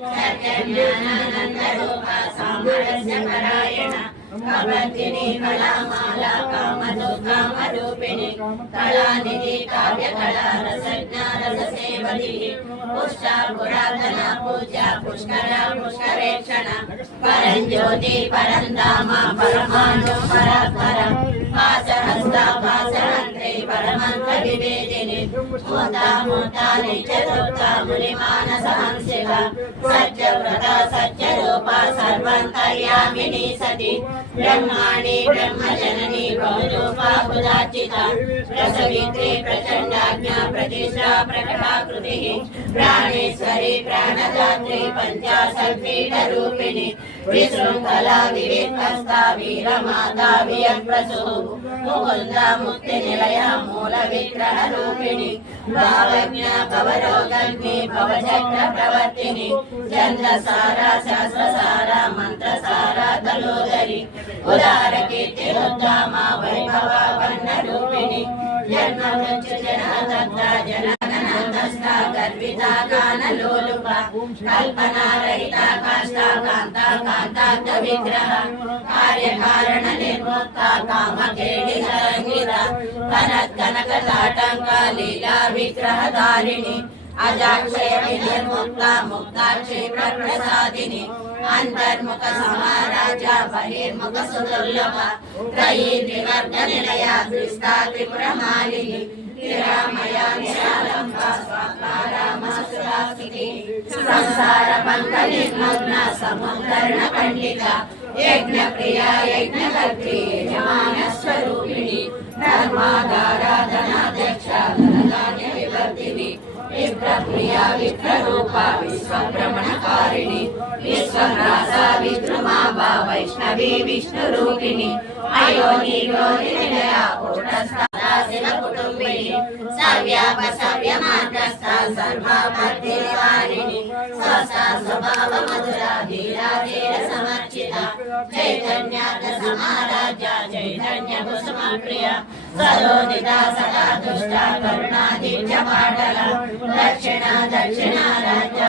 सत्यज्ञानानन्दरूपा सामरस्य परायण कवर्तिनी कलामाला कामरूपिणी कलानिधि काव्यकला रसज्ञा रससेवधिः पुष्टा पुरातना पूजा पुष्करा पुष्करेक्षण परञ्ज्योति परन्धामा परमाणु परात्परम् पाशहस्ता पाशहन्त्री परमन्त्रविवेदिनी मूर्ता मूर्तानि चतुर्था मुनिमानसहंसिका सत्यव्रता सत्यरूपा सर्वन्तर्यामिनी सती ब्रह्माणि ब्रह्मजननी बहुरूपा बुधार्चिता रसवित्री प्रचण्डाज्ञा प्रतिष्ठा प्रकटाकृतिः प्राणेश्वरी प्राणदात्री पञ्चाशत्पीठरूपिणी विशृङ्खला विविधस्ता वीरमाता वियप्रसूः मुकुन्दा मुक्तिनिलया मूलविग्रहरूपिणी भावज्ञा भवरोगग्नि भवचक्रप्रवर्तिनि चन्द्रसारा शास्त्रसारा मन्त्रसारा तलोदरी उदारकीर्तिरुद्धामा वैभवा वर्णरूपिणी जन्ममृत्युजनहर्ता जनगणनन्तस्था गर्विता गानलोलुपा कल्पनारहिता काष्ठा कान्ता कान्ताग्रविग्रह कार्यकारणनिर्मुक्ता कामकेलितरङ्गिता कनत्कनकताटङ्का लीला विग्रहधारिणी अजाक्षय विनिर्मुक्ता मुक्ताक्षी प्रसादिनी अंतर्मुख समाराजा बहिर्मुख सुदुर्लभा त्रयी त्रिवर्गनिलया त्रिस्ता त्रिपुरमालिनी निरामया निरालंबा स्वात्मारामसुरास्तिकी संसार पंकनिर्मग्ना समुद्धरण पंडिता यज्ञप्रिया यज्ञकर्त्री यजमानस्वरूपिणी धर्माधाराधनाध्यक्षा धनधान्य विवर्धिनी विप्रप्रिया विप्ररूपा विश्वभ्रमणकारिणी विश्वग्रासा विद्रुमाभा वैष्णवी विष्णुरूपिणी अयोनि योनिनिलया कूटस्था शिवकुटुम्बिनी सव्यापसव्यमार्गस्था सर्वापत्तिनिवारिणी स्वस्था स्वभावमधुरा धीरा धीरसमर्चिता चैतन्यार्थसमाराध्या चैतन्यकुसुमप्रिया सरोदिता सदा दुष्टा करुणादिव्यपाटला दक्षिणा दक्षिणा राज्य